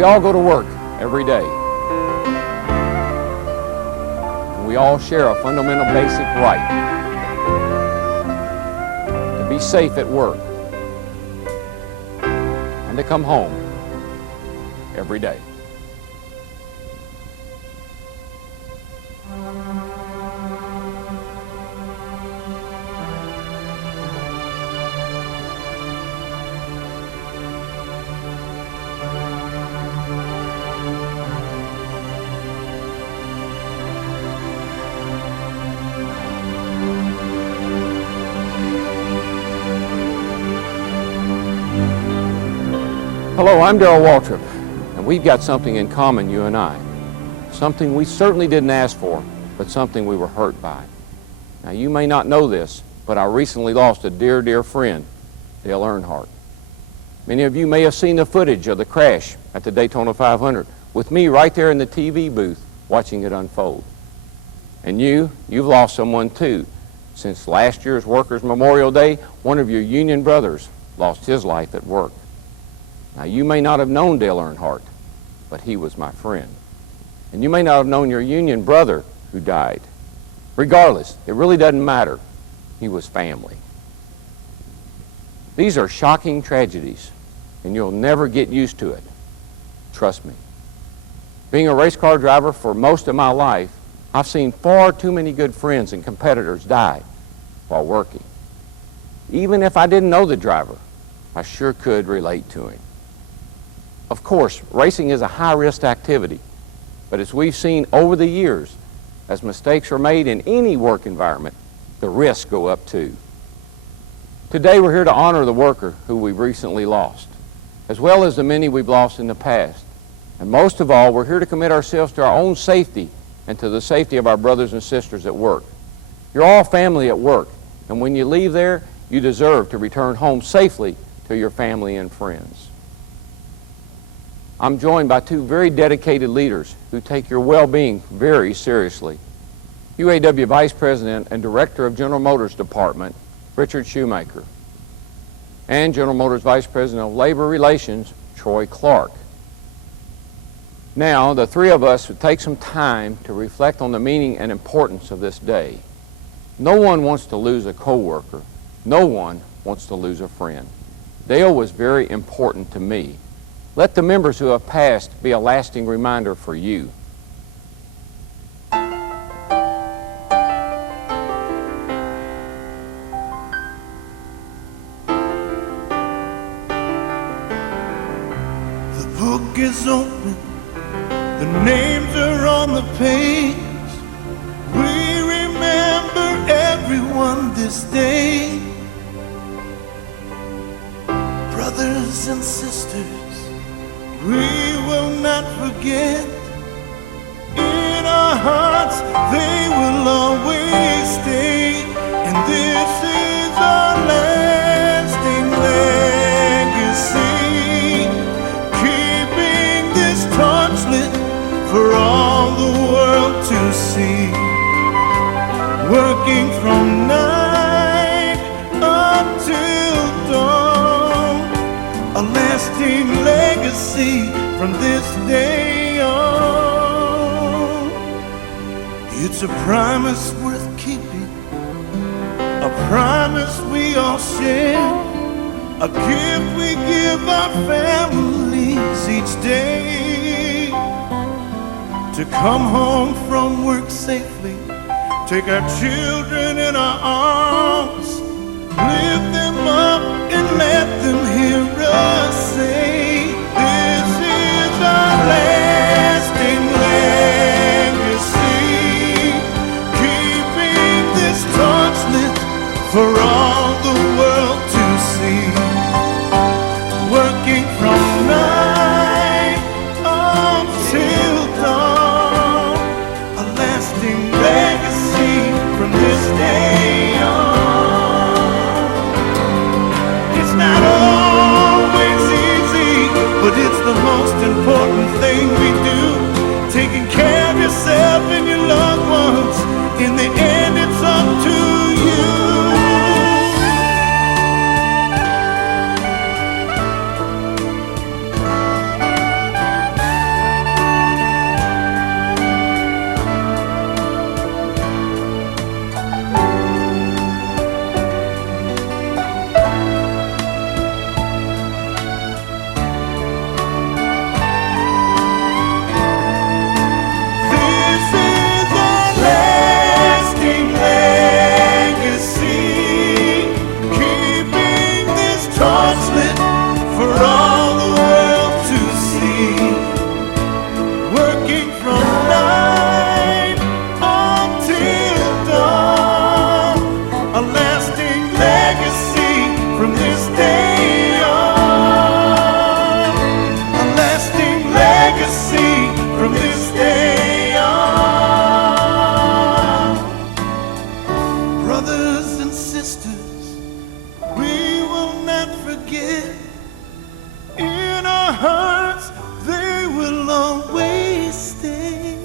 We all go to work every day. We all share a fundamental basic right to be safe at work and to come home every day. Hello, I'm Darrell Waltrip, and we've got something in common, you and I. Something we certainly didn't ask for, but something we were hurt by. Now, you may not know this, but I recently lost a dear, dear friend, Dale Earnhardt. Many of you may have seen the footage of the crash at the Daytona 500, with me right there in the TV booth watching it unfold. And you've lost someone too. Since last year's Workers' Memorial Day, one of your union brothers lost his life at work. Now, you may not have known Dale Earnhardt, but he was my friend. And you may not have known your union brother who died. Regardless, it really doesn't matter. He was family. These are shocking tragedies, and you'll never get used to it. Trust me. Being a race car driver for most of my life, I've seen far too many good friends and competitors die while working. Even if I didn't know the driver, I sure could relate to him. Of course, racing is a high-risk activity, but as we've seen over the years, as mistakes are made in any work environment, the risks go up too. Today we're here to honor the worker who we've recently lost, as well as the many we've lost in the past. And most of all, we're here to commit ourselves to our own safety and to the safety of our brothers and sisters at work. You're all family at work, and when you leave there, you deserve to return home safely to your family and friends. I'm joined by two very dedicated leaders who take your well-being very seriously. UAW Vice President and Director of General Motors Department, Richard Shoemaker, and General Motors Vice President of Labor Relations, Troy Clark. Now, the three of us would take some time to reflect on the meaning and importance of this day. No one wants to lose a coworker. No one wants to lose a friend. Dale was very important to me. Let the members who have passed be a lasting reminder for you. The book is open, the names are on the page. We remember everyone this day. Brothers and sisters, we will not forget. In our hearts they will always stay. And this is our lasting legacy, keeping this torch lit for all the world to see. Working from night until dawn, a lasting legacy from this day on. It's a promise worth keeping, a promise we all share, a gift we give our families each day. To come home from work safely, take our children in our arms, lift them up and let them hear us say, this is our lasting legacy, keeping this torch lit for all the world to see. Working from night until dawn, a lasting legacy from this day on. legacy from this day on. Brothers and sisters, we will not forget. In our hearts, they will always stay.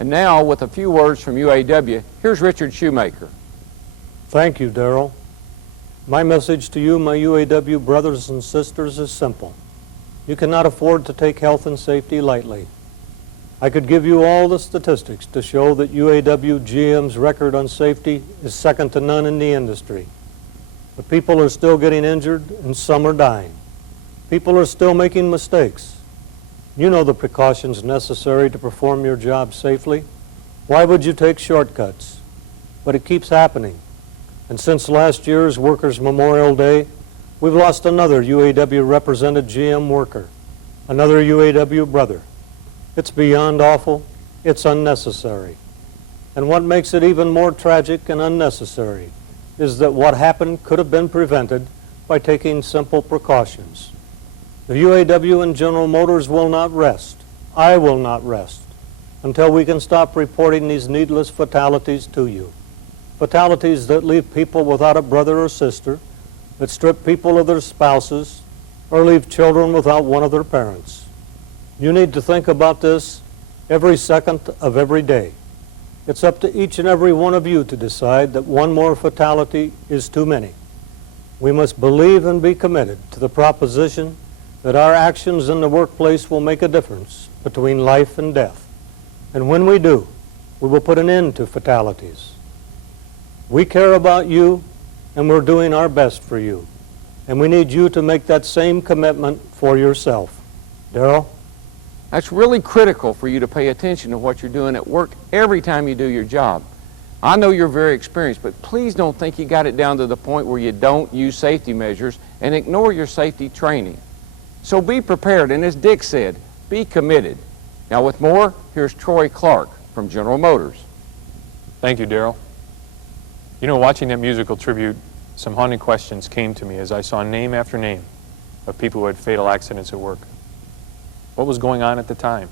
And now, with a few words from UAW, here's Richard Shoemaker. Thank you, Darrell. My message to you, my UAW brothers and sisters, is simple. You cannot afford to take health and safety lightly. I could give you all the statistics to show that UAW-GM's record on safety is second to none in the industry. But people are still getting injured and some are dying. People are still making mistakes. You know the precautions necessary to perform your job safely. Why would you take shortcuts? But it keeps happening. And since last year's Workers' Memorial Day, we've lost another UAW-represented GM worker, another UAW brother. It's beyond awful. It's unnecessary. And what makes it even more tragic and unnecessary is that what happened could have been prevented by taking simple precautions. The UAW and General Motors will not rest. I will not rest until we can stop reporting these needless fatalities to you. Fatalities that leave people without a brother or sister, that strip people of their spouses, or leave children without one of their parents. You need to think about this every second of every day. It's up to each and every one of you to decide that one more fatality is too many. We must believe and be committed to the proposition that our actions in the workplace will make a difference between life and death. And when we do, we will put an end to fatalities. We care about you, and we're doing our best for you. And we need you to make that same commitment for yourself. Darrell? That's really critical for you to pay attention to what you're doing at work every time you do your job. I know you're very experienced, but please don't think you got it down to the point where you don't use safety measures and ignore your safety training. So be prepared, and as Dick said, be committed. Now with more, here's Troy Clark from General Motors. Thank you, Darrell. You know, watching that musical tribute, some haunting questions came to me as I saw name after name of people who had fatal accidents at work. What was going on at the time?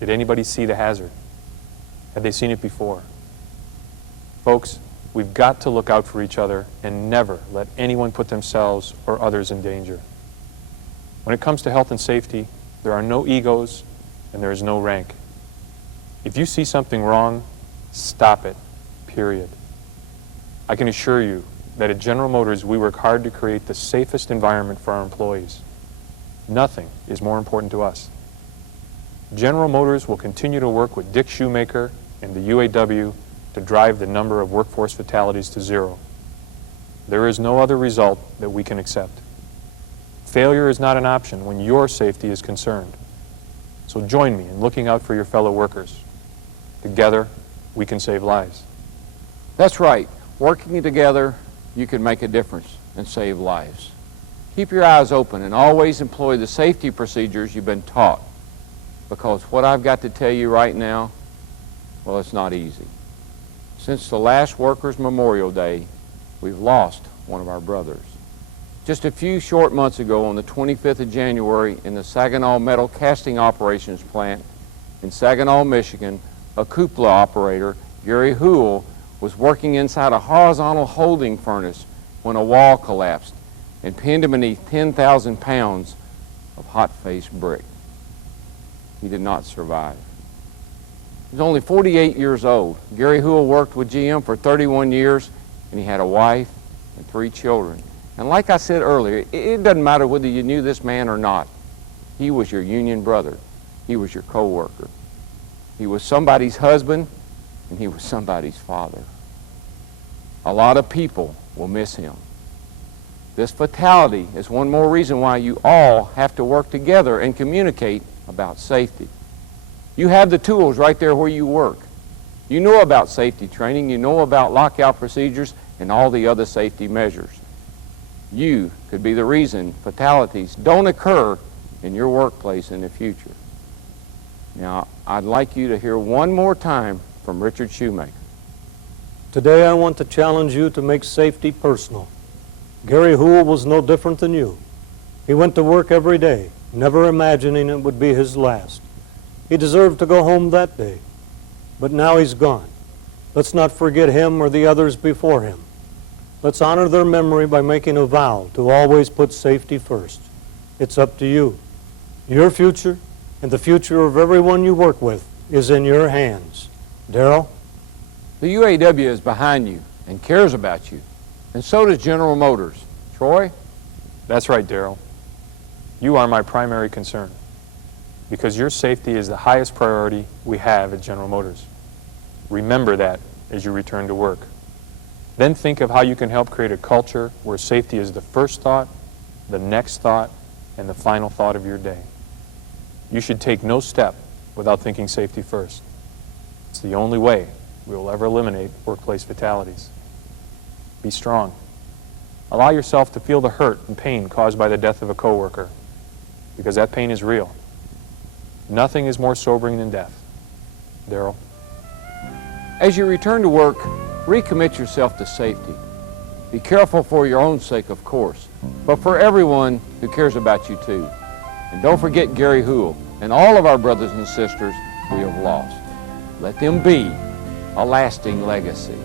Did anybody see the hazard? Had they seen it before? Folks, we've got to look out for each other and never let anyone put themselves or others in danger. When it comes to health and safety, there are no egos and there is no rank. If you see something wrong, stop it, period. I can assure you that at General Motors, we work hard to create the safest environment for our employees. Nothing is more important to us. General Motors will continue to work with Dick Shoemaker and the UAW to drive the number of workforce fatalities to zero. There is no other result that we can accept. Failure is not an option when your safety is concerned. So join me in looking out for your fellow workers. Together, we can save lives. That's right. Working together, you can make a difference and save lives. Keep your eyes open and always employ the safety procedures you've been taught, because what I've got to tell you right now, well, it's not easy. Since the last Workers' Memorial Day, we've lost one of our brothers. Just a few short months ago, on the 25th of January, in the Saginaw Metal Casting Operations Plant in Saginaw, Michigan, a cupola operator, Gary Houle, was working inside a horizontal holding furnace when a wall collapsed and pinned him beneath 10,000 pounds of hot-faced brick. He did not survive. He was only 48 years old. Gary Houle worked with GM for 31 years, and he had a wife and 3 children. And like I said earlier, it doesn't matter whether you knew this man or not. He was your union brother. He was your co-worker. He was somebody's husband, and he was somebody's father. A lot of people will miss him. This fatality is one more reason why you all have to work together and communicate about safety. You have the tools right there where you work. You know about safety training, you know about lockout procedures and all the other safety measures. You could be the reason fatalities don't occur in your workplace in the future. Now, I'd like you to hear one more time from Richard Shoemaker. Today I want to challenge you to make safety personal. Gary Hoole was no different than you. He went to work every day, never imagining it would be his last. He deserved to go home that day, but now he's gone. Let's not forget him or the others before him. Let's honor their memory by making a vow to always put safety first. It's up to you. Your future and the future of everyone you work with is in your hands. Darrell? The UAW is behind you and cares about you, and so does General Motors. Troy? That's right, Darrell. You are my primary concern because your safety is the highest priority we have at General Motors. Remember that as you return to work. Then think of how you can help create a culture where safety is the first thought, the next thought, and the final thought of your day. You should take no step without thinking safety first. It's the only way we will ever eliminate workplace fatalities. Be strong. Allow yourself to feel the hurt and pain caused by the death of a coworker, because that pain is real. Nothing is more sobering than death. Darrell? As you return to work, recommit yourself to safety. Be careful for your own sake, of course, but for everyone who cares about you too. And don't forget Gary Hoole and all of our brothers and sisters we have lost. Let them be a lasting legacy.